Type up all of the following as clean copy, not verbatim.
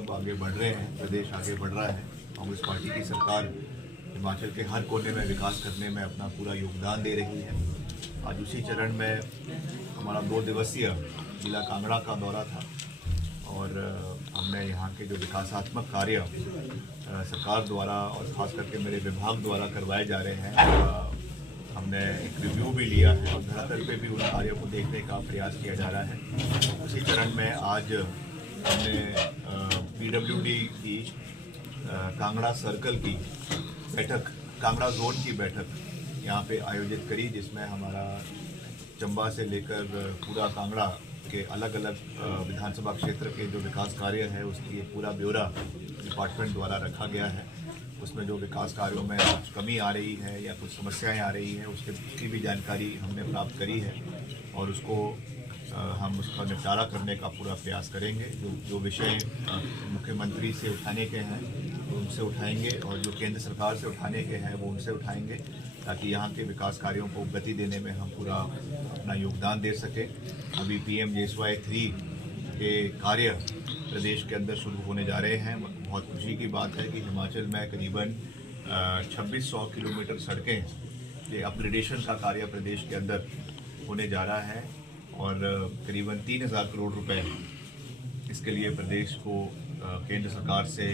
अब आगे बढ़ रहे हैं, प्रदेश आगे बढ़ रहा है। कांग्रेस पार्टी की सरकार हिमाचल के हर कोने में विकास करने में अपना पूरा योगदान दे रही है। आज उसी चरण में हमारा 2 दिवसीय जिला कांगड़ा का दौरा था और हमने यहाँ के जो विकासात्मक कार्य सरकार द्वारा और ख़ास करके मेरे विभाग द्वारा करवाए जा रहे हैं, हमने एक रिव्यू भी लिया है और धरातल पे भी उन कार्यों को देखने का प्रयास किया जा रहा है। उसी चरण में आज हमने PWD की कांगड़ा सर्कल की बैठक, कांगड़ा जोन की बैठक यहाँ पे आयोजित करी, जिसमें हमारा चंबा से लेकर पूरा कांगड़ा के अलग अलग विधानसभा क्षेत्र के जो विकास कार्य है उसकी एक पूरा ब्यौरा डिपार्टमेंट द्वारा रखा गया है। उसमें जो विकास कार्यों में कुछ कमी आ रही है या कुछ समस्याएं आ रही हैं उसकी भी जानकारी हमने प्राप्त करी है और उसको हम उसका निपटारा करने का पूरा प्रयास करेंगे। जो विषय मुख्यमंत्री से उठाने के हैं वो उनसे उठाएंगे और जो केंद्र सरकार से उठाने के हैं वो उनसे उठाएंगे, ताकि यहाँ के विकास कार्यों को गति देने में हम पूरा अपना योगदान दे सकें। अभी PMJSY 3 के कार्य प्रदेश के अंदर शुरू होने जा रहे हैं। बहुत खुशी की बात है कि हिमाचल में करीबन 2600 किलोमीटर सड़कें ये अपग्रेडेशन का कार्य प्रदेश के अंदर होने जा रहा है और करीबन 3000 करोड़ रुपए इसके लिए प्रदेश को केंद्र सरकार से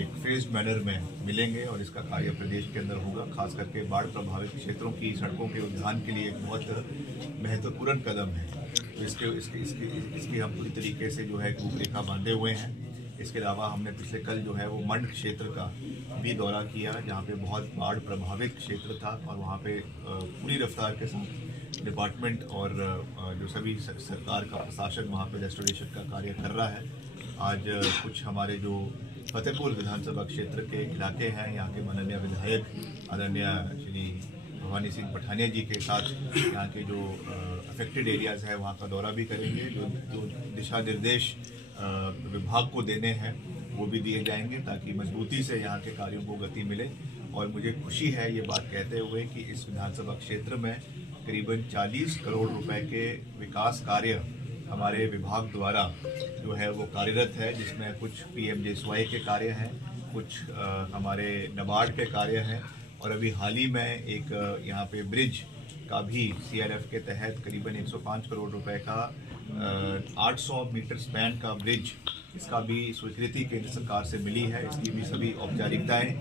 एक फेज्ड मैनर में मिलेंगे और इसका कार्य प्रदेश के अंदर होगा। खास करके बाढ़ प्रभावित क्षेत्रों की सड़कों के उद्धार के लिए एक बहुत महत्वपूर्ण कदम है। तो इसकी हम पूरी तरीके से जो है रूपरेखा बांधे हुए हैं। इसके अलावा हमने पिछले कल जो है वो मंड क्षेत्र का भी दौरा किया, जहाँ पे बहुत बाढ़ प्रभावित क्षेत्र था और वहाँ पे पूरी रफ्तार के साथ डिपार्टमेंट और जो सभी सरकार का प्रशासन वहाँ पे रेस्टोरेशन का कार्य कर रहा है। आज कुछ हमारे जो फतेहपुर विधानसभा क्षेत्र के इलाके हैं, यहाँ के माननीय विधायक आदरणीय श्री भवानी सिंह पठानिया जी के साथ यहाँ के जो अफेक्टेड एरियाज़ है वहाँ का दौरा भी करेंगे। जो दिशा निर्देश विभाग को देने हैं वो भी दिए जाएंगे, ताकि मजबूती से यहाँ के कार्यों को गति मिले। और मुझे खुशी है ये बात कहते हुए कि इस विधानसभा क्षेत्र में करीबन 40 करोड़ रुपए के विकास कार्य हमारे विभाग द्वारा जो है वो कार्यरत है, जिसमें कुछ PMJSY के कार्य हैं, कुछ हमारे नाबार्ड के कार्य हैं और अभी हाल ही में एक यहाँ पे ब्रिज का भी CRF के तहत करीबन 105 करोड़ रुपए का 800 मीटर स्पैन का ब्रिज, इसका भी स्वीकृति केंद्र सरकार से मिली है। इसकी भी सभी औपचारिकताएं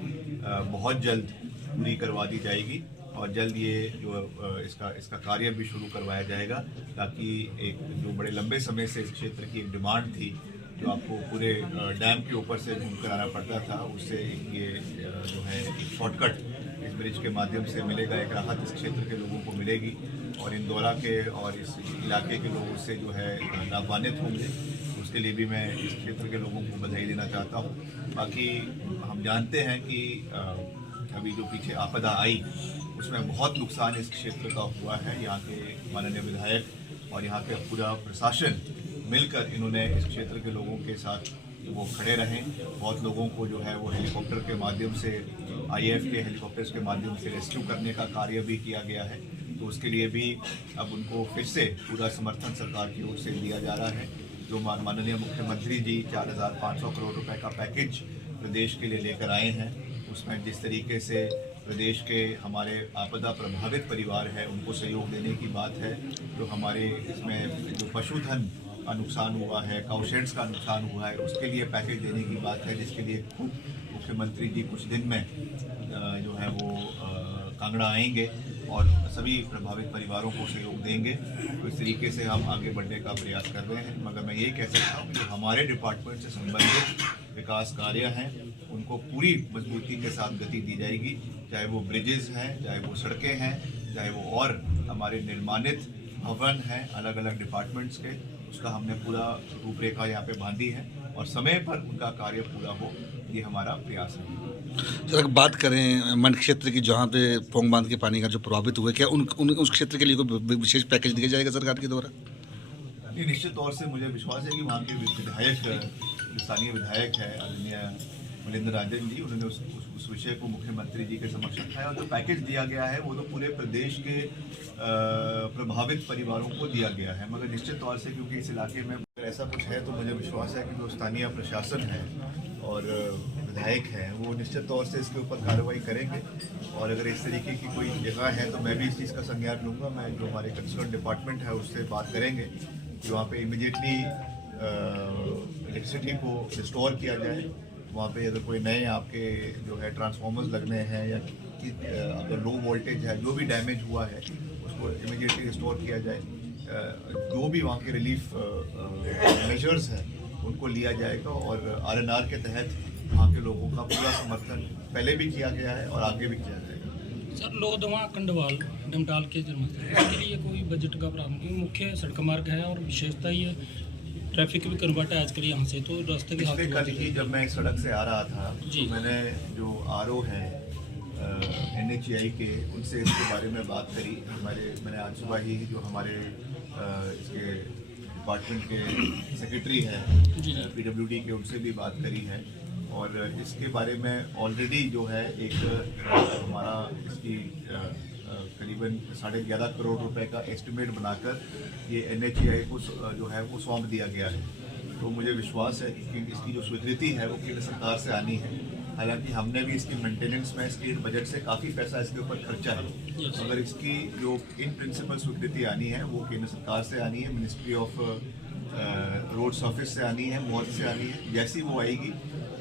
बहुत जल्द पूरी करवा दी जाएगी और जल्द ये जो इसका कार्य भी शुरू करवाया जाएगा, ताकि एक जो बड़े लंबे समय से इस क्षेत्र की एक डिमांड थी, जो आपको पूरे डैम के ऊपर से घूम कर आना पड़ता था, उससे ये जो है एक शॉर्टकट इस ब्रिज के माध्यम से मिलेगा। एक राहत इस क्षेत्र के लोगों को मिलेगी और इंदौरा के और इस इलाके के लोग उससे जो है लाभान्वित होंगे। उसके लिए भी मैं इस क्षेत्र के लोगों को बधाई देना चाहता हूँ। बाकी हम जानते हैं कि अभी जो पीछे आपदा आई उसमें बहुत नुकसान इस क्षेत्र का हुआ है। यहाँ के माननीय विधायक और यहाँ के पूरा प्रशासन मिलकर इन्होंने इस क्षेत्र के लोगों के साथ वो खड़े रहें। बहुत लोगों को जो है वो हेलीकॉप्टर के माध्यम से, IAF के हेलीकॉप्टर्स के माध्यम से रेस्क्यू करने का कार्य भी किया गया है। तो उसके लिए भी अब उनको फिर से पूरा समर्थन सरकार की ओर से दिया जा रहा है। जो माननीय मुख्यमंत्री जी 4500 करोड़ रुपए का पैकेज प्रदेश के लिए लेकर आए हैं, उसमें जिस तरीके से प्रदेश के हमारे आपदा प्रभावित परिवार है उनको सहयोग देने की बात है। जो हमारे इसमें जो पशुधन का नुकसान हुआ है, काउशेड्स का नुकसान हुआ है, उसके लिए पैकेज देने की बात है, जिसके लिए खुद मुख्यमंत्री जी कुछ दिन में जो है वो कांगड़ा आएंगे और सभी प्रभावित परिवारों को सहयोग देंगे। तो इस तरीके से हम आगे बढ़ने का प्रयास कर रहे हैं। मगर मैं यही कह सकता हूँ कि हमारे डिपार्टमेंट से संबंधित विकास कार्य हैं उनको पूरी मजबूती के साथ गति दी जाएगी, चाहे वो ब्रिजेस हैं, चाहे वो सड़कें हैं, चाहे वो और हमारे निर्माणित भवन हैं अलग अलग डिपार्टमेंट्स के, उसका हमने पूरा रूपरेखा यहाँ पे बांधी है और समय पर उनका कार्य पूरा हो, ये हमारा प्रयास है। अगर बात करें मंड क्षेत्र की, जहाँ पे पोंग बांध के पानी का जो प्रभावित हुआ, क्या उस क्षेत्र के लिए कोई विशेष पैकेज दिया जाएगा सरकार के द्वारा? ये निश्चित तौर से मुझे विश्वास है कि वहाँ के विधायक, जो स्थानीय विधायक है आदरणीय मलिंद्र राजन जी, उन्होंने उस विषय को मुख्यमंत्री जी के समक्ष रखा है और जो पैकेज दिया गया है वो तो पूरे प्रदेश के प्रभावित परिवारों को दिया गया है। मगर निश्चित तौर से क्योंकि इस इलाके में ऐसा कुछ है तो मुझे विश्वास है कि जो स्थानीय प्रशासन है और विधायक हैं वो निश्चित तौर से इसके ऊपर कार्रवाई करेंगे। और अगर इस तरीके की कोई जगह है तो मैं भी इस चीज़ का संज्ञान लूँगा। मैं जो हमारे कंसर्न डिपार्टमेंट है उससे बात करेंगे कि वहाँ पे इमीडिएटली इलेक्ट्रिसिटी को रिस्टोर किया जाए। वहाँ पे अगर कोई नए आपके जो है ट्रांसफार्मर्स लगने हैं या अगर लो वोल्टेज है, जो भी डैमेज हुआ है उसको इमीडिएटली रिस्टोर किया जाए। जो भी वहाँ के रिलीफ मेजर्स हैं उनको लिया जाएगा और आरएनआर के तहत वहाँ के लोगों का पूरा समर्थन पहले भी किया गया है और आगे भी किया जाएगा। सर लोहदवा कंडवाल डमटाल के जन्मस्थल इसके लिए कोई बजट का प्रावधान नहीं, मुख्य सड़क मार्ग है और विशेषता ये ट्रैफिक भी कन्वर्ट है आजकल यहाँ से, तो रास्ते के पिछले कल ही जब मैं इस सड़क से आ रहा था जी। तो मैंने जो आरओ है NHAI के उनसे इसके बारे में बात करी। मैंने आज सुबह ही जो हमारे इसके डिपार्टमेंट के सेक्रेटरी हैं PWD के उनसे भी बात करी है और इसके बारे में ऑलरेडी जो है एक हमारा इसकी करीबन 11.5 करोड़ रुपए का एस्टिमेट बनाकर ये NHAI को जो है वो सौंप दिया गया है। तो मुझे विश्वास है कि इसकी जो स्वीकृति है वो केंद्र सरकार से आनी है। हालांकि हमने भी इसकी मेंटेनेंस में स्टेट बजट से काफ़ी पैसा इसके ऊपर खर्चा है। अगर इसकी जो इन प्रिंसिपल स्वीकृति आनी है वो केंद्र सरकार से आनी है, मिनिस्ट्री ऑफ रोड्स ऑफिस से आनी है, मोहत से आनी है। जैसी वो आएगी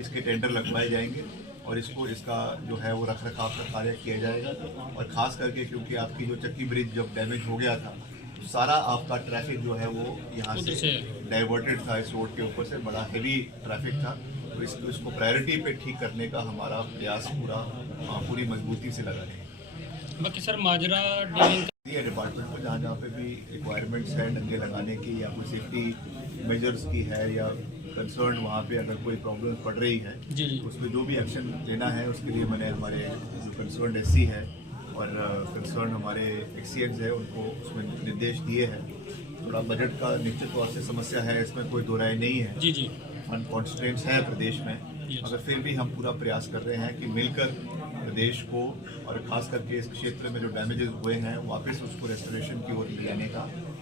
इसके टेंडर लगवाए जाएंगे और इसका जो है वो रख रखाव का कार्य किया जाएगा। और ख़ास करके क्योंकि आपकी जो चक्की ब्रिज जब डैमेज हो गया था तो सारा आपका ट्रैफिक जो है वो यहाँ से डाइवर्टेड था। इस रोड के ऊपर से बड़ा हेवी ट्रैफिक था, तो इसको प्रायोरिटी पे ठीक करने का हमारा प्रयास पूरी मजबूती से लगा है। बाकी सर माजरा डीलिंग डिपार्टमेंट को जहाँ पे भी रिक्वायरमेंट्स है डंगे लगाने की या कोई सेफ्टी मेजर्स की है या कंसर्न वहाँ पे अगर कोई प्रॉब्लम पड़ रही है जी। तो उसमें जो भी एक्शन लेना है उसके लिए मैंने हमारे जो कंसर्न SC है और कंसर्न हमारे एक्सीएंस है उनको उसमें निर्देश दिए हैं। थोड़ा बजट का निश्चित तौर से समस्या है, इसमें कोई दो राय नहीं है। जी फंड कॉन्स्ट्रेंट्स हैं प्रदेश में, मगर फिर भी हम पूरा प्रयास कर रहे हैं कि मिलकर प्रदेश को और खास करके इस क्षेत्र में जो डैमेजेस हुए हैं वापस उसको रेस्टोरेशन की ओर ले जाने का